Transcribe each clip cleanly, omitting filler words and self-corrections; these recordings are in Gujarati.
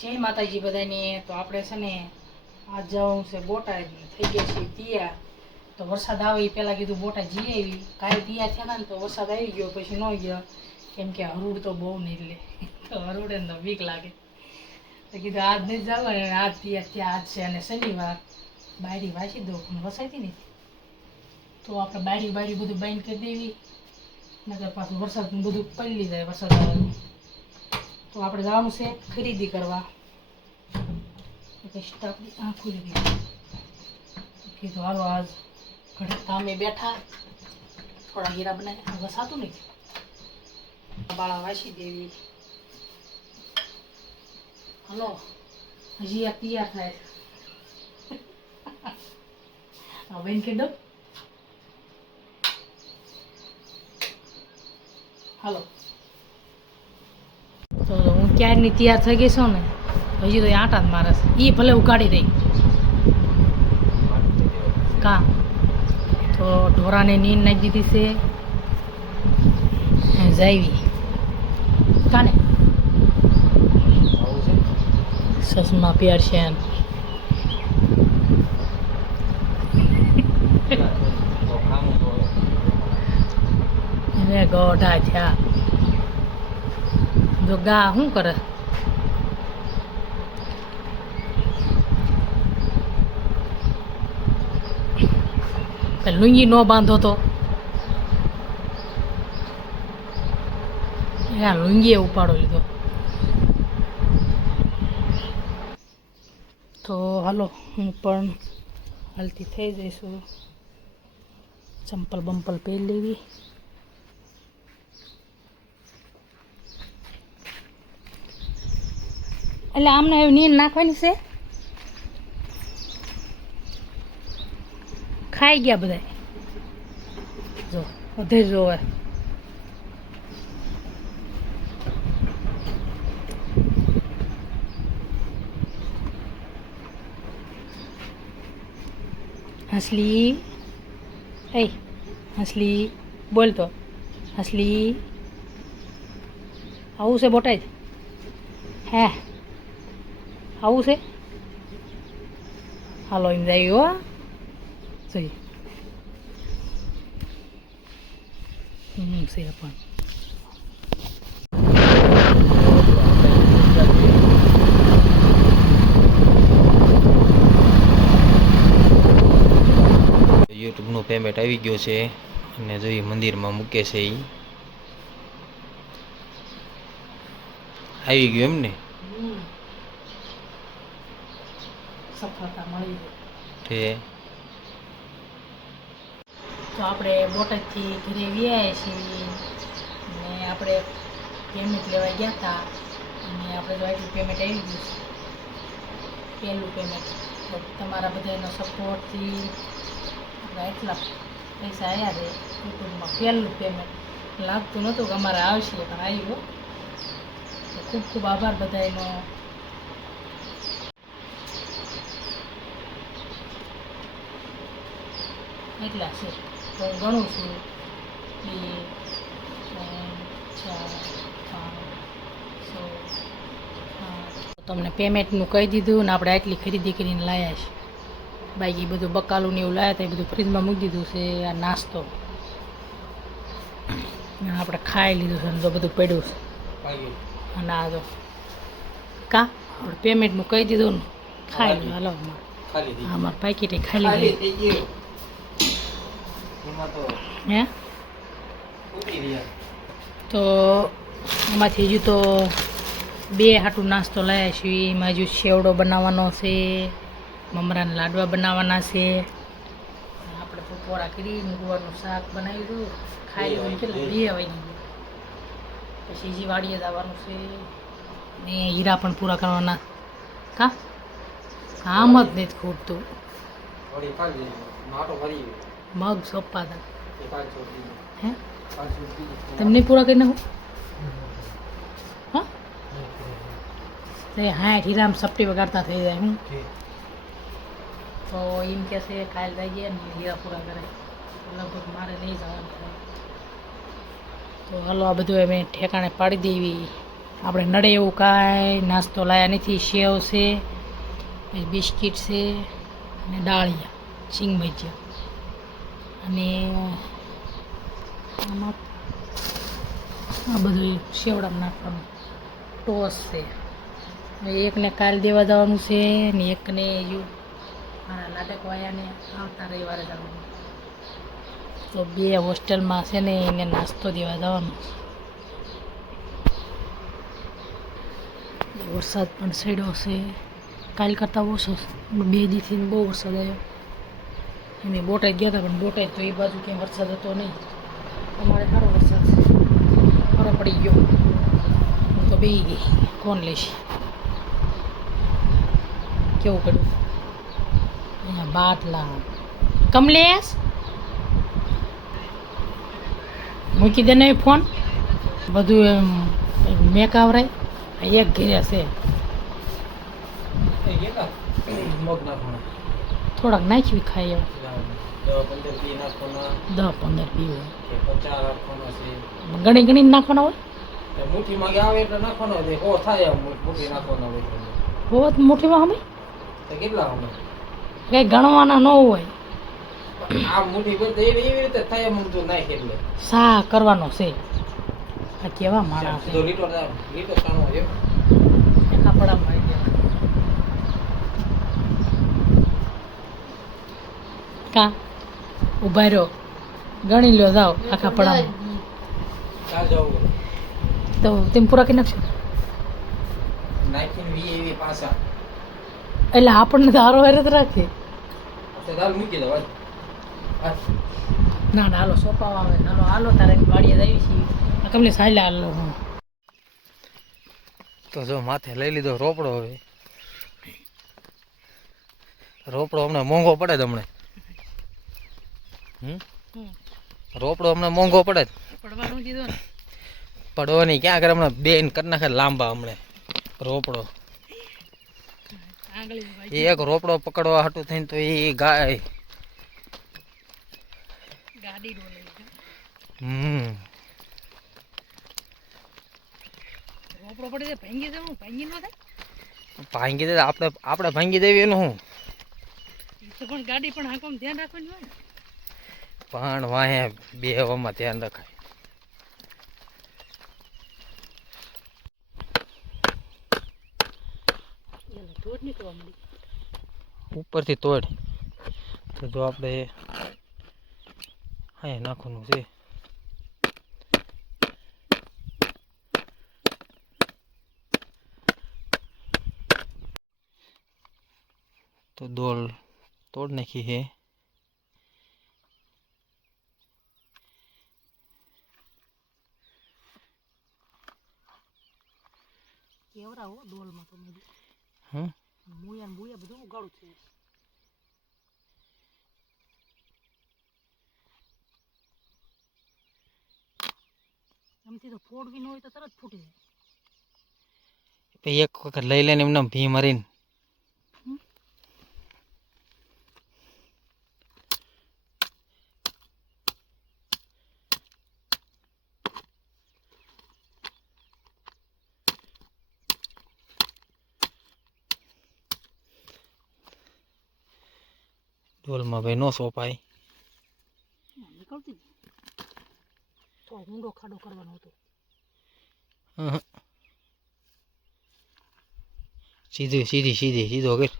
જય માતાજી બધાને. તો આપણે છે ને આજ જવાનું છે બોટાદ, થઈ ગયા છે તૈયાર. તો વરસાદ આવે એ પહેલાં કીધું બોટાદ જઈ આવી. કાલે તૈયાર થયા ને તો વરસાદ આવી ગયો, પછી ન ગયો કેમ કે હરુડ તો બહુ નહીં, એટલે તો હરુડે તો બીક લાગે. તો કીધું આજ નહીં જવા ને આજ તૈયાર થયા. આજ છે અને શનિવાર, બાયરી વાંચી દો પણ વસાતી નથી. તો આપણે બારી બધું બંધ કરી દેવી, નકર પાછું વરસાદનું બધું પલળી જાય વરસાદ આવે. તો આપણે જવાનું છે ખરીદી કરવા. આપણી આંખો લીધી કીધું હાલો આજ ઘડી કામે બેઠા, થોડા હીરા બનાવી વસાતું નથી. બાળા વાંચી દેવી. હલો હજી આ તૈયાર થાય. હવે કે દો હાલો. તો હું ક્યારની તૈયાર થઈ ગઈ છું ને, હજી તો એ આટા જ મારે છે. એ ભલે ઉગાડી રહી કા. તો ઢોરાને નીંદ નાખી દીધી છે જાવી કાને સસમાં પ્યાર છે એને ગોઢા થયા. જો ગા શું કરે? લુંગી ન બાંધો તો લુંગીએ ઉપાડો લીધો. તો હાલો હું પણ હાલતી થઈ જઈશું. ચંપલ બંપલ પહેરી લેવી. એટલે આમને નીંદ નાખવાની છે. ખાઈ ગયા બધા. જો અધેર જોવે. હસલી એ હસલી બોલ તો હસલી આવું છે બોટાદ? હે આવું છે? હાલો એમ જાય હો. જોઈએ છે પણ યુટ્યુબનું પેમેન્ટ આવી ગયો છે અને જોઈએ મંદિરમાં મૂકે છે. એ આવી ગયું એમ ને? સફળતા મળી છે. તો આપણે બોટાદથી ઘરે વ્યાયા છીએ અને આપણે પેમેન્ટ લેવા ગયા હતા અને આપણે તો આટલું પેમેન્ટ આવી ગયું છે, પહેલું પેમેન્ટ. તો તમારા બધાનો સપોર્ટથી આપણે એટલા પૈસા આવ્યા છે યુટ્યુબમાં. પહેલું પેમેન્ટ લાગતું નહોતું કે અમારે આવશે પણ આવ્યું. તો ખૂબ ખૂબ આભાર બધાનો. એટલા છે તો હું ગણું છું 2 3 4 5 6 7. તમને પેમેન્ટનું કહી દીધું ને આપણે આટલી ખરીદી કરીને લાવ્યા છે. બાકી બધું બકાલું ને એવું લાવ્યા હતા એ બધું ફ્રીજમાં મૂકી દીધું છે. આ નાસ્તો આપણે ખાઈ લીધું છે ને તો બધું પડ્યું છે. અને આ તો કા આપણે પેમેન્ટનું કહી દીધું ને ખાઈ લીધું. હાલો અમારે પેકેટ ખાલી હે. તો એમાંથી હજુ તો 2 હાટું નાસ્તો લાવ્યા છીએ. એમાં હજુ સેવડો બનાવવાનો છે, મમરાના લાડવા બનાવવાના છે. આપણે પકોડા કરી ગુવારનું શાક બનાવી દઉં, ખાઈ લઉં. કેટલું 2 વાગી ગયું. પછી હજી વાડીએ જવાનું છે ને હીરા પણ પૂરા કરવાના. કા આમ જ નથી ખૂટતું. મગ સોંપા હતા હે તમને પૂરા કરીને હું હા 60 હીરામ સપટી વગાડતા થઈ જાય. હું તો એમ કે છે કાલ જઈએ ને હીરા પૂરા કરે. લગભગ મારે નહીં જવાનું થાય. તો હાલો આ બધું અમે ઠેકાણે પાડી દેવી. આપણે નડે એવું કાંઈ નાસ્તો લાયા નથી. સેવ છે, પછી બિસ્કિટ છે અને ડાળિયા સિંગ ભજીયા અને આમાં આ બધું સેવડામાં નાખવાનું ટોસ છે. હવે એકને કાલ દેવા જવાનું છે ને એકને મારા નાટકવાયાને આવતા રવિવારે જવાનું. તો બે હોસ્ટેલમાં છે ને એને નાસ્તો દેવા જવાનું. વરસાદ પણ સડ્યો છે, કાલ કરતાં ઓછો. 2 દીથી બહુ વરસાદ આવ્યો. અમે બોટાદ ગયા હતા, પણ બોટાદ તો એ બાજુ ક્યાંય વરસાદ હતો નહીં. અમારે સારો વરસાદ છે, સારો પડી ગયો. હું તો બેસી ગઈ, કોણ લઈશ. કેવું કર્યું અહીંયા બાટલા. કમલેશ મૂકી દે ને ફોન, બધું એમ મેક આવરાય. એક ઘેરે છે, થોડાક નાખવી ખાઈ આવે. 10-15 પીવો ગણી ગણી નાખવાના હોય. મુઠ્ઠીમાં આવે એટલે નાખવાનો હોય. હો થાય એમ મુઠ્ઠી નાખવાનો હોય. હોત મુઠ્ઠીમાં અમે કેટલા અમે કઈ ગણવાના ન હોય. આ મુઠ્ઠી બધે એવી રીતે થાય એમ તું નાખ એટલે સા કરવાનો છે. આ કેવા માણસ છે. તો લીટર તાણો છે. એકા પડા મારી દે કા ઉભા રહ્યો, ગણી લ્યો, જાઓ આખા પડામાં. ક્યાં જવું તો તેમ પૂરા કરી નાખશો નાખીને એવી પાછા એટલે આપણને તો હારો હેરત રાખે. તો દાલ મૂકી દો ભાઈ. ના ના હાલો સોપાવા આવે. હાલો હાલો તારે વાડીએ જઈએ છીએ. આ કમલે સાયલા હાલો. હું તો જો માથે લઈ લીધો રોપડો. હવે રોપડો હમણાં મોંઘો પડે જ હમણાં. રોપડો હમણાં મોંઘો પડે જ. પડવાનું કીધું ને, પડવાની ક્યાં કરે હમણાં બેન કરી નાખે લાંબા. હમણાં રોપડો એક રોપડો પકડવા હાટું થઈને તો એ ગાય ગાડી ડોલે. રોપડો પડે છે, ભાંગી જવું. ભાંગી ન થાય. ભાંગી દે આપણે ભાંગી દેવી એનું શું. તો પણ ગાડી પણ હાંકવામાં ધ્યાન રાખવાનું હોય ને. પણ વાહે બે હવામાં ધ્યાન રખાય. ધોધ નીકળવા મળી ઉપરથી તોડ તો જો આપણે હા નાખવાનું છે. તો દોલ તોડ નાખી છે. કેવરા હો ડોલમાં તો મેં મુયા ને બુયા બધું ઉગાડું છે. એમથી તો ફોડવી ન હોય તો તરત ફૂટી જાય. એક વખત લઈ લઈને એમને ભી મારીને ડોલમાં ભાઈ નો સોપાય. નીકળતી તો ઊંડો ખાડો કરવાનો હતો. સીધો કર.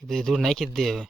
એ બધી દૂર નાખી જ દે હવે.